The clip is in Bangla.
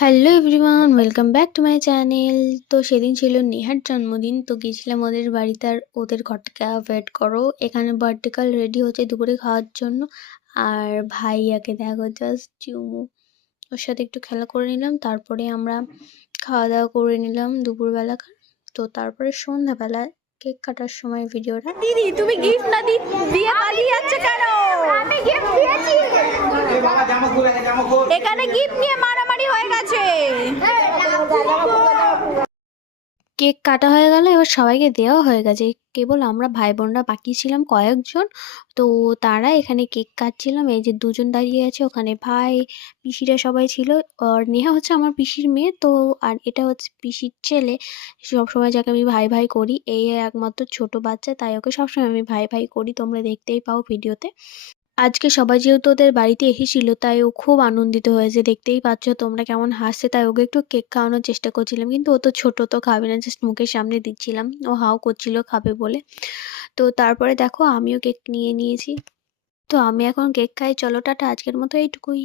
Hello everyone, welcome back to my channel. তো সেদিন ছিল নেহার জন্মদিন, তো গিয়েছিলাম ওদের বাড়িতে। আর ওদের ঘর থেকে ওয়েট করো, এখানে বার্থডে গার্ল রেডি হচ্ছে দুপুরে খাওয়ার জন্য। আর ভাইয়াকে দেখো, জাস্ট চুমু। ওর সাথে একটু খেলা করে নিলাম, তারপরে আমরা খাওয়া দাওয়া করে নিলাম দুপুরবেলাকার। তো তারপরে সন্ধ্যাবেলা কেক কাটার সময় ভিডিওটা। দিদি তুমি গিফট না দিয়ে পালিয়ে যাচ্ছে কেন? আমি গিফট দিয়েছি। এখানে গিফট নিয়ে মারামারি হয়ে গেছে। কেক কাটা হয়ে গেল, এবার সবাইকে দেওয়া হয়ে গেছে, কেবল আমরা ভাই বোনরা বাকি ছিলাম কয়েকজন। তো তারা এখানে কেক কাটছিলাম, এই যে দুজন দাঁড়িয়ে আছে, ওখানে ভাই পিসিরা সবাই ছিল। আর নেহা হচ্ছে আমার পিসির মেয়ে, তো আর এটা হচ্ছে পিসির ছেলে। সবসময় যাকে আমি ভাই ভাই করি, এই একমাত্র ছোট বাচ্চা, তাই ওকে সবসময় আমি ভাই ভাই করি, তোমরা দেখতেই পাও ভিডিওতে। আজকে সবাই যেহেতু ওদের বাড়িতে এসেছিল, তাই ও খুব আনন্দিত হয়েছে, দেখতেই পাচ্ছ তোমরা কেমন হাসছে। তাই ওকে একটু কেক খাওয়ানোর চেষ্টা করছিলাম, কিন্তু ও তো ছোট, তো খাবে না, জাস্ট মুখের সামনে দিচ্ছিলাম, ও হাও করছিল খাবে বলে। তো তারপরে দেখো আমিও কেক নিয়ে নিয়েছি। তো আমি এখন কেক খাই, চলো টাটা, আজকের মতো এইটুকুই।